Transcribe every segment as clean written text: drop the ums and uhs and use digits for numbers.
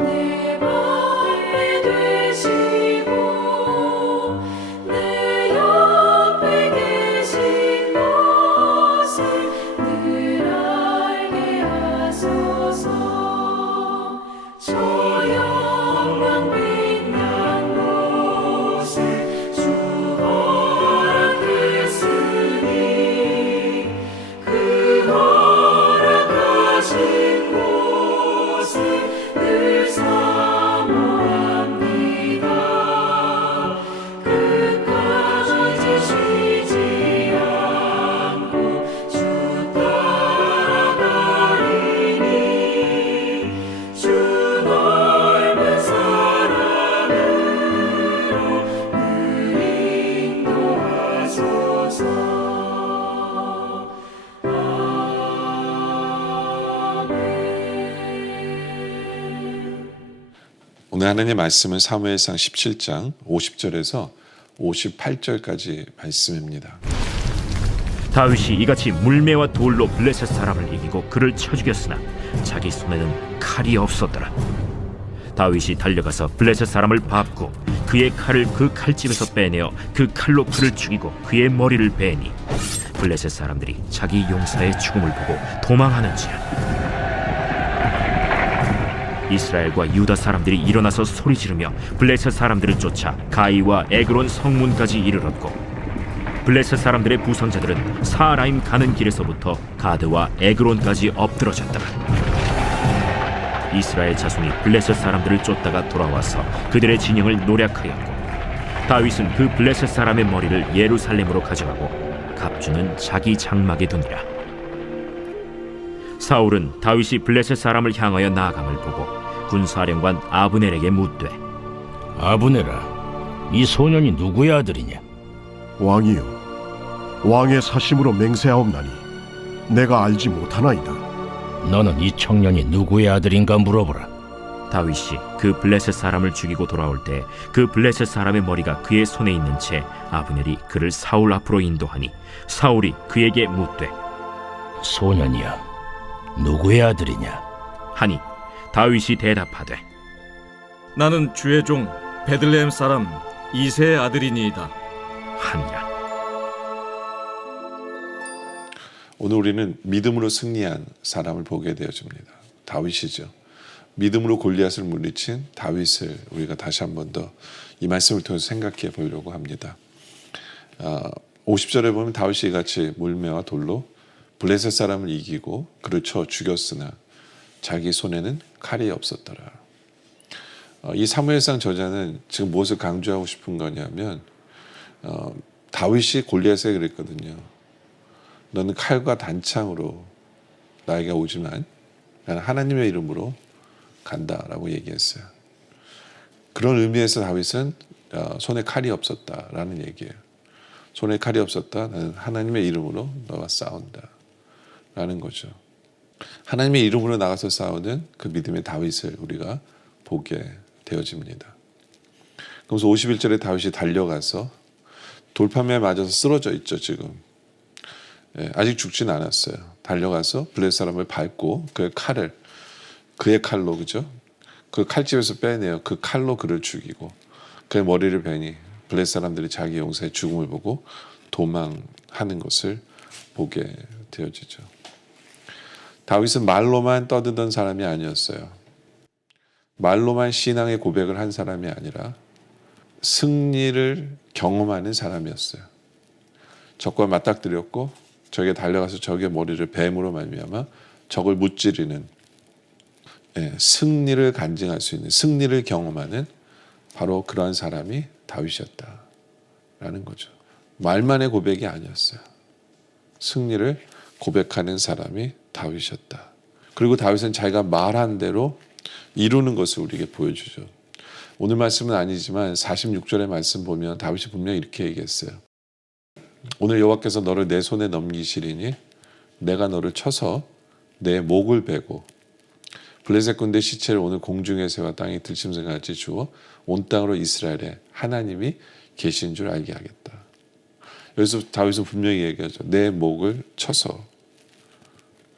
내 맘에 되시고 내 옆에 계신 것을 늘 알게 하소서. 저 영광 빛난 곳을 주 허락했으니 그 허락하신 곳을 늘 사모합니다. 끝까지 쉬지 않고 주 따라가리니 주 넓은 사랑으로 늘 인도하소서. 오늘 하나님의 말씀은 사무엘상 17장 50절에서 58절까지 말씀입니다. 다윗이 이같이 물매와 돌로 블레셋 사람을 이기고 그를 쳐 죽였으나 자기 손에는 칼이 없었더라. 다윗이 달려가서 블레셋 사람을 밟고 그의 칼을 그 칼집에서 빼내어 그 칼로 그를 죽이고 그의 머리를 베니 블레셋 사람들이 자기 용사의 죽음을 보고 도망하는지라. 이스라엘과 유다 사람들이 일어나서 소리 지르며 블레셋 사람들을 쫓아 가이와 에그론 성문까지 이르렀고 블레셋 사람들의 부상자들은 사라임 가는 길에서부터 가드와 에그론까지 엎드러졌더라. 이스라엘 자손이 블레셋 사람들을 쫓다가 돌아와서 그들의 진영을 노략하였고 다윗은 그 블레셋 사람의 머리를 예루살렘으로 가져가고 갑주는 자기 장막에 두니라. 사울은 다윗이 블레셋 사람을 향하여 나아감을 보고 군사령관 아브넬에게 묻되 아브넬아, 이 소년이 누구의 아들이냐? 왕이여, 왕의 사심으로 맹세하옵나니 내가 알지 못하나이다. 너는 이 청년이 누구의 아들인가 물어보라. 다윗이 그 블레셋 사람을 죽이고 돌아올 때 그 블레셋 사람의 머리가 그의 손에 있는 채 아브넬이 그를 사울 앞으로 인도하니 사울이 그에게 묻되 소년이야, 누구의 아들이냐? 하니 다윗이 대답하되 나는 주의 종 베들레헴 사람 이새의 아들이니이다 하니라. 오늘 우리는 믿음으로 승리한 사람을 보게 되어집니다. 다윗이죠. 믿음으로 골리앗을 물리친 다윗을 우리가 다시 한 번 더 이 말씀을 통해서 생각해 보려고 합니다. 50절에 보면 다윗이 같이 물매와 돌로 블레셋 사람을 이기고 그를 쳐 죽였으나 자기 손에는 칼이 없었더라. 이 사무엘상 저자는 지금 무엇을 강조하고 싶은 거냐면 다윗이 골리앗에게 그랬거든요. 너는 칼과 단창으로 나에게 오지만 나는 하나님의 이름으로 간다라고 얘기했어요. 그런 의미에서 다윗은 손에 칼이 없었다라는 얘기예요. 손에 칼이 없었다. 나는 하나님의 이름으로 너와 싸운다 라는 거죠. 하나님의 이름으로 나가서 싸우는 그 믿음의 다윗을 우리가 보게 되어집니다. 그래서 51절에 다윗이 달려가서 돌판매에 맞아서 쓰러져 있죠. 지금 아직 죽진 않았어요. 달려가서 블레셋 사람을 밟고 그의 칼로 그죠? 그 칼집에서 빼내어 그 칼로 그를 죽이고 그의 머리를 베니 블레셋 사람들이 자기 용사의 죽음을 보고 도망하는 것을 보게 되어지죠. 다윗은 말로만 떠드던 사람이 아니었어요. 말로만 신앙의 고백을 한 사람이 아니라 승리를 경험하는 사람이었어요. 적과 맞닥뜨렸고 적에 달려가서 적의 머리를 뱀으로 말미암아 적을 무찌르는 승리를 간증할 수 있는 승리를 경험하는 바로 그러한 사람이 다윗이었다라는 거죠. 말만의 고백이 아니었어요. 승리를 고백하는 사람이 다윗이었다. 그리고 다윗은 자기가 말한 대로 이루는 것을 우리에게 보여주죠. 오늘 말씀은 아니지만 46절의 말씀 보면 다윗이 분명히 이렇게 얘기했어요. 오늘 여호와께서 너를 내 손에 넘기시리니 내가 너를 쳐서 내 목을 베고 블레셋 군대 시체를 오늘 공중에서와 땅이 들짐승같이 주어 온 땅으로 이스라엘에 하나님이 계신 줄 알게 하겠다. 여기서 다윗은 분명히 얘기하죠. 내 목을 쳐서,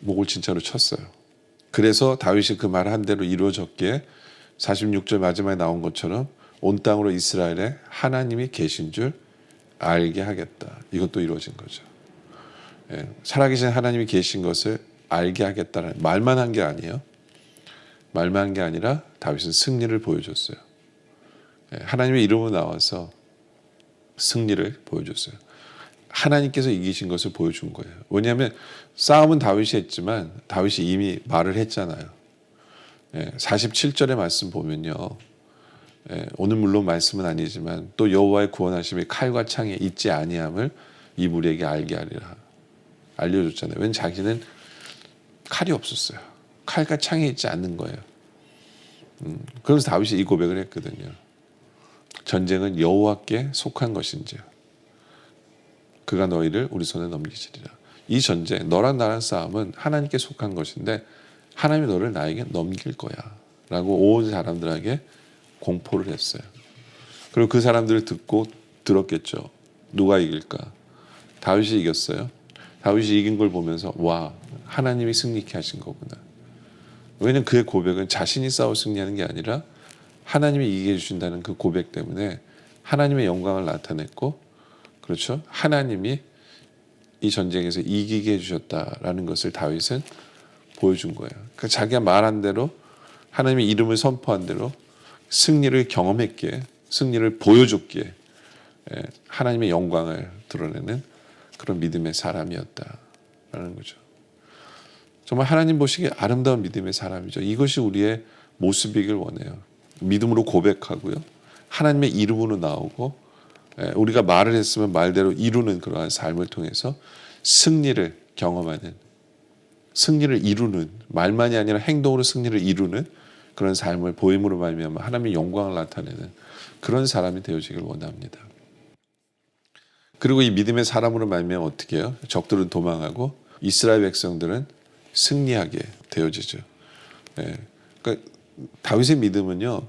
목을 진짜로 쳤어요. 그래서 다윗이 그 말 한 대로 이루어졌기에 46절 마지막에 나온 것처럼 온 땅으로 이스라엘에 하나님이 계신 줄 알게 하겠다. 이것도 이루어진 거죠. 예, 살아계신 하나님이 계신 것을 알게 하겠다는 말만 한 게 아니에요. 말만 한 게 아니라 다윗은 승리를 보여줬어요. 예, 하나님의 이름으로 나와서 승리를 보여줬어요. 하나님께서 이기신 것을 보여준 거예요. 왜냐하면 싸움은 다윗이 했지만 다윗이 이미 말을 했잖아요. 47절의 말씀 보면요. 오늘 물론 말씀은 아니지만 또 여호와의 구원하심이 칼과 창에 있지 아니함을 이 무리에게 알게 하리라. 알려줬잖아요. 왜냐하면 자기는 칼이 없었어요. 칼과 창에 있지 않는 거예요. 그래서 다윗이 이 고백을 했거든요. 전쟁은 여호와께 속한 것인지요. 그가 너희를 우리 손에 넘기시리라. 이 전쟁, 너랑 나랑 싸움은 하나님께 속한 것인데 하나님이 너를 나에게 넘길 거야 라고 온 사람들에게 공포를 했어요. 그리고 그 사람들을 듣고 들었겠죠. 누가 이길까? 다윗이 이겼어요. 다윗이 이긴 걸 보면서 와, 하나님이 승리케 하신 거구나. 왜냐하면 그의 고백은 자신이 싸워 승리하는 게 아니라 하나님이 이기게 해주신다는 그 고백 때문에 하나님의 영광을 나타냈고, 그렇죠? 하나님이 이 전쟁에서 이기게 해주셨다라는 것을 다윗은 보여준 거예요. 그러니까 자기가 말한 대로 하나님의 이름을 선포한 대로 승리를 경험했기에, 승리를 보여줬기에 하나님의 영광을 드러내는 그런 믿음의 사람이었다라는 거죠. 정말 하나님 보시기에 아름다운 믿음의 사람이죠. 이것이 우리의 모습이길 원해요. 믿음으로 고백하고요. 하나님의 이름으로 나오고 우리가 말을 했으면 말대로 이루는 그러한 삶을 통해서 승리를 경험하는, 승리를 이루는, 말만이 아니라 행동으로 승리를 이루는 그런 삶을 보임으로 말미암아 하나님의 영광을 나타내는 그런 사람이 되어지길 원합니다. 그리고 이 믿음의 사람으로 말미암아 어떻게 해요? 적들은 도망하고 이스라엘 백성들은 승리하게 되어지죠. 그러니까 다윗의 믿음은요,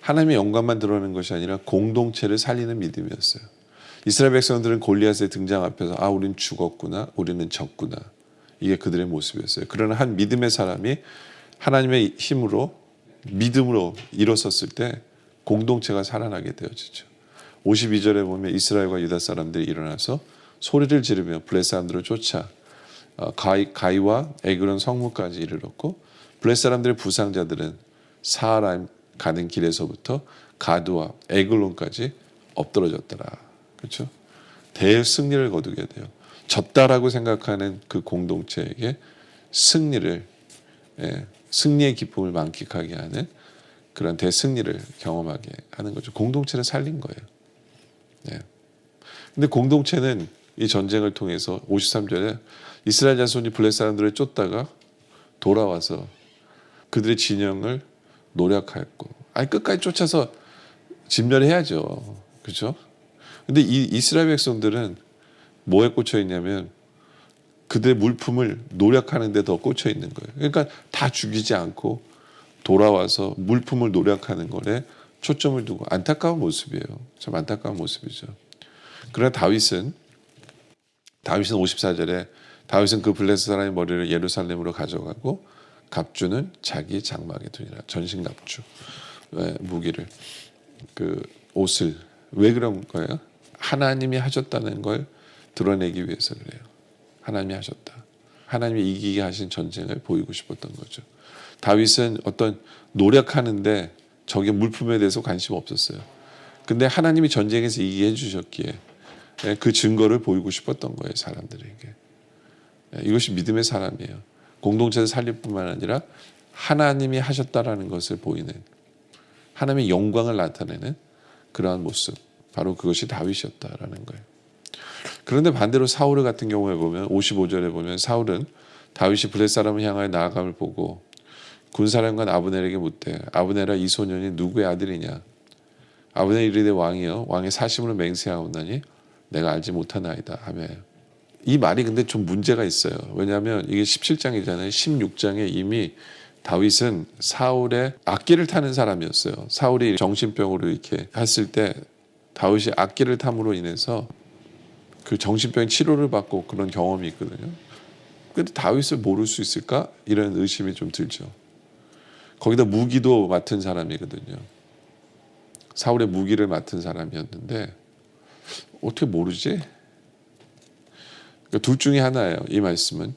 하나님의 영광만 드러내는 것이 아니라 공동체를 살리는 믿음이었어요. 이스라엘 백성들은 골리앗의 등장 앞에서 아, 우리는 죽었구나, 우리는 졌구나. 이게 그들의 모습이었어요. 그러나 한 믿음의 사람이 하나님의 힘으로, 믿음으로 일어섰을 때 공동체가 살아나게 되어지죠. 52절에 보면 이스라엘과 유다 사람들이 일어나서 소리를 지르며 블레 사람들을 쫓아 가이와 에그론 성문까지 이르렀고, 블레 사람들의 부상자들은 사하라임 가는 길에서부터 가드와 에글론까지 엎드러졌더라. 그렇죠? 대승리를 거두게 돼요. 졌다라고 생각하는 그 공동체에게 승리를, 승리의 기쁨을 만끽하게 하는 그런 대승리를 경험하게 하는 거죠. 공동체를 살린 거예요. 근데 공동체는 이 전쟁을 통해서 53절에 이스라엘 자손이 블레 사람들을 쫓다가 돌아와서 그들의 진영을 노력하였고, 아니 끝까지 쫓아서 진멸해야죠. 그렇죠? 근데 이 이스라엘 백성들은 뭐에 꽂혀 있냐면 그들의 물품을 노력하는 데 더 꽂혀 있는 거예요. 그러니까 다 죽이지 않고 돌아와서 물품을 노력하는 것에 초점을 두고, 안타까운 모습이에요. 참 안타까운 모습이죠. 그러나 다윗은 54절에 다윗은 그 블레셋 사람의 머리를 예루살렘으로 가져가고 갑주는 자기 장막에 두니라. 전신 갑주, 무기를, 그 옷을. 왜 그런 거예요? 하나님이 하셨다는 걸 드러내기 위해서 그래요. 하나님이 하셨다. 하나님이 이기게 하신 전쟁을 보이고 싶었던 거죠. 다윗은 어떤 노력하는데 적의 물품에 대해서 관심 없었어요. 근데 하나님이 전쟁에서 이기게 해주셨기에 그 증거를 보이고 싶었던 거예요, 사람들에게. 이것이 믿음의 사람이에요. 공동체를 살릴 뿐만 아니라 하나님이 하셨다라는 것을 보이는, 하나님의 영광을 나타내는 그러한 모습, 바로 그것이 다윗이었다라는 거예요. 그런데 반대로 사울 같은 경우에 보면 55절에 보면 사울은 다윗이 블레 사람을 향하여 나아감을 보고 군사령관 아브넬에게 묻되 아브넬아, 이 소년이 누구의 아들이냐? 아브넬 이르되 왕이여, 왕의 사심으로 맹세하오나니 내가 알지 못하나이다 하며. 이 말이 근데 좀 문제가 있어요. 왜냐하면 이게 17장이잖아요. 16장에 이미 다윗은 사울의 악기를 타는 사람이었어요. 사울이 정신병으로 이렇게 했을 때 다윗이 악기를 탐으로 인해서 그 정신병 치료를 받고 그런 경험이 있거든요. 근데 다윗을 모를 수 있을까? 이런 의심이 좀 들죠. 거기다 무기도 맡은 사람이거든요. 사울의 무기를 맡은 사람이었는데 어떻게 모르지? 그러니까 둘 중에 하나예요. 이 말씀은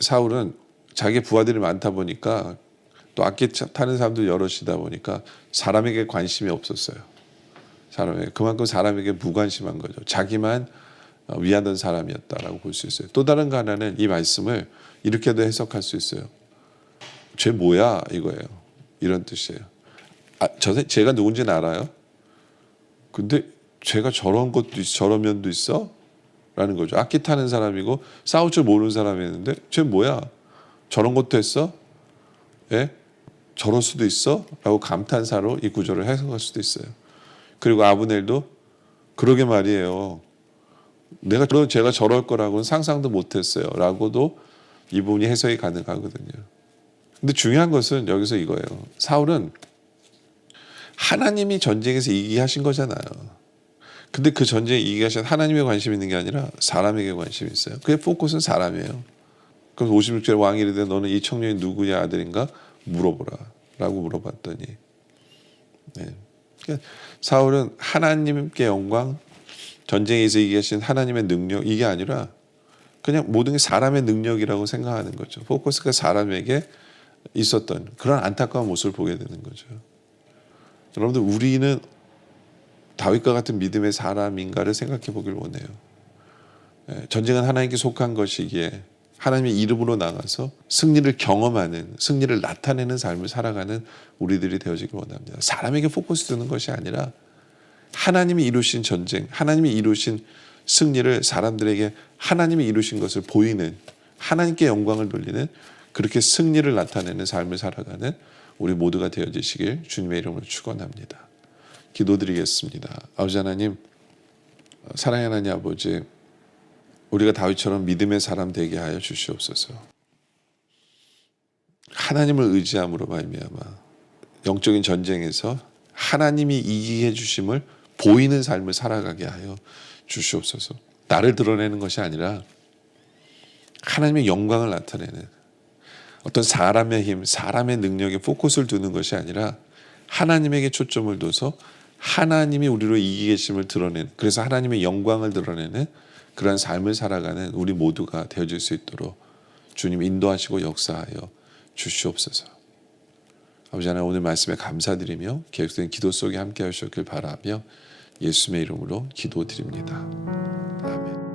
사울은 자기 부하들이 많다 보니까 또 악기 타는 사람도 여럿이다 보니까 사람에게 관심이 없었어요. 사람에게 그만큼 사람에게 무관심한 거죠. 자기만 위하던 사람이었다라고 볼 수 있어요. 또 다른 하나는 이 말씀을 이렇게도 해석할 수 있어요. 쟤 뭐야 이거예요. 이런 뜻이에요. 제가 누군지는 알아요. 근데 쟤가 저런 것도 있어, 저런 면도 있어? 라는 거죠. 악기 타는 사람이고 싸울 줄 모르는 사람이었는데 쟤 뭐야? 저런 것도 했어? 예? 저럴 수도 있어? 라고 감탄사로 이 구절을 해석할 수도 있어요. 그리고 아브넬도 그러게 말이에요. 제가 저럴 거라고는 상상도 못했어요. 라고도 이 부분이 해석이 가능하거든요. 근데 중요한 것은 여기서 이거예요. 사울은 하나님이 전쟁에서 이기게 하신 거잖아요. 근데 그 전쟁에 이기게 하신 하나님에 관심 있는 게 아니라 사람에게 관심이 있어요. 그의 포커스는 사람이에요. 그럼 56절에 왕이 이르되 너는 이 청년이 누구의 아들인가 물어보라 라고 물어봤더니 네. 그러니까 사울은 하나님께 영광, 전쟁에서 이기게 하신 하나님의 능력 이게 아니라 그냥 모든 게 사람의 능력이라고 생각하는 거죠. 포커스가 사람에게 있었던 그런 안타까운 모습을 보게 되는 거죠. 여러분들 우리는 다윗과 같은 믿음의 사람인가를 생각해 보길 원해요. 전쟁은 하나님께 속한 것이기에 하나님의 이름으로 나가서 승리를 경험하는, 승리를 나타내는 삶을 살아가는 우리들이 되어지길 원합니다. 사람에게 포커스 두는 것이 아니라 하나님이 이루신 전쟁, 하나님이 이루신 승리를 사람들에게 하나님이 이루신 것을 보이는, 하나님께 영광을 돌리는 그렇게 승리를 나타내는 삶을 살아가는 우리 모두가 되어지시길 주님의 이름으로 축원합니다. 기도드리겠습니다. 아버지 하나님, 사랑의 하나님 아버지, 우리가 다윗처럼 믿음의 사람 되게 하여 주시옵소서. 하나님을 의지함으로 말미암아 영적인 전쟁에서 하나님이 이기게 해주심을 보이는 삶을 살아가게 하여 주시옵소서. 나를 드러내는 것이 아니라 하나님의 영광을 나타내는 어떤 사람의 힘, 사람의 능력에 포커스를 두는 것이 아니라 하나님에게 초점을 둬서 하나님이 우리로 이기게 계심을 드러내는, 그래서 하나님의 영광을 드러내는 그러한 삶을 살아가는 우리 모두가 되어질 수 있도록 주님 인도하시고 역사하여 주시옵소서. 아버지 하나님, 오늘 말씀에 감사드리며 계속된 기도 속에 함께 하셨길 바라며 예수님의 이름으로 기도드립니다. 아멘.